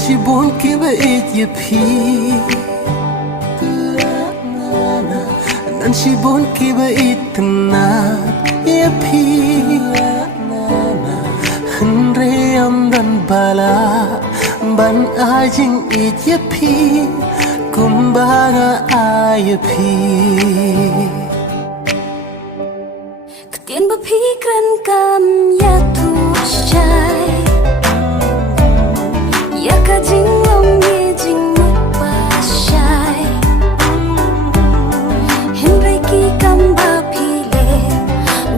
shibun kiba it yapi nan shibun kiba it na yapi Henry am dan bala ban ajing it yapi kumbaga ayapi Ketien berpikiran kam ya tushai Ya kajing long ye jing pasai Henry ki kam bapile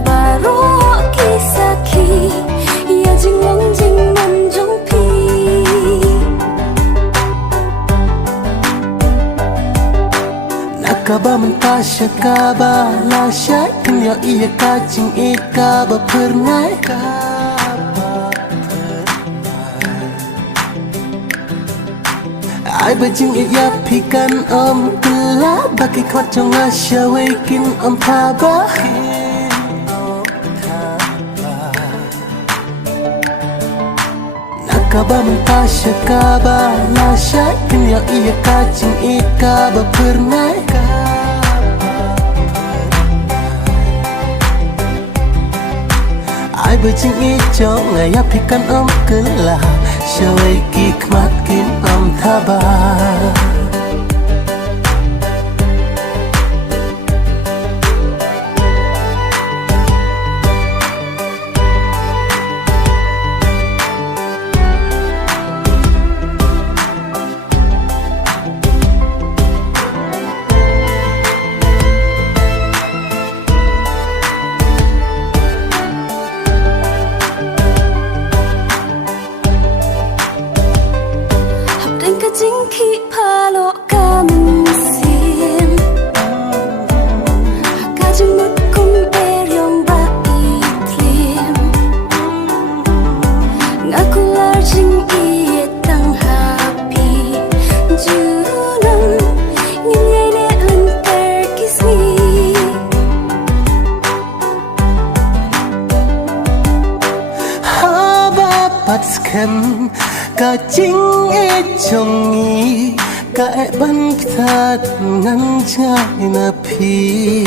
Baro ki saki Ya jing long jing man jong pi Kaba mentasya kaba la syai Kenya iya kacing kaba pernah Ai bajing iya pikan om kela Baki kwat jong asya wekin om kaba Kaba mentasya kaba la syai Kenya iya kacing kaba pernah Ai bajing ijong ngaya pikan om kela Syawai kikmat kin om tabar Jingki palo kamin sim Kajing mutkum beryong ba iklim Ngakular jing iye tang happy Junam Nginyay ne lantar kismi Haba patskem Kacing chongi ka ban kita ngan jai na pi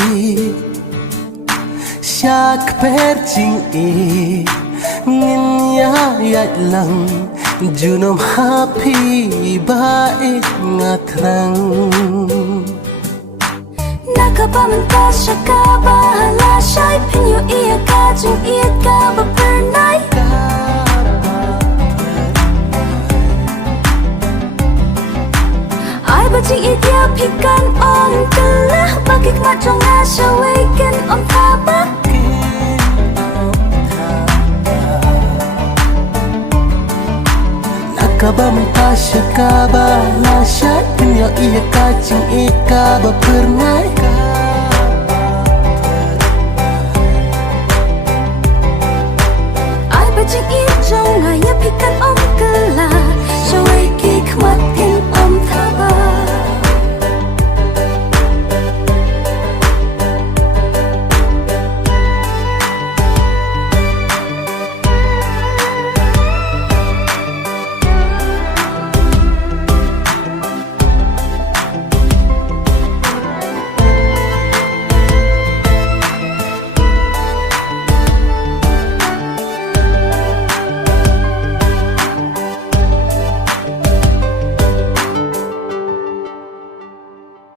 syak per jing ngin ya yat lang junom happy ba ngatrang Nakaba mentasya kaba la syai Penyo iya kajing iya kaba pernai Ai bajing idea pikan om telah Bagi kmat jong asya wekin om taba Nakaba mentasya kaba la syai Kenya iya kacing kaba pernah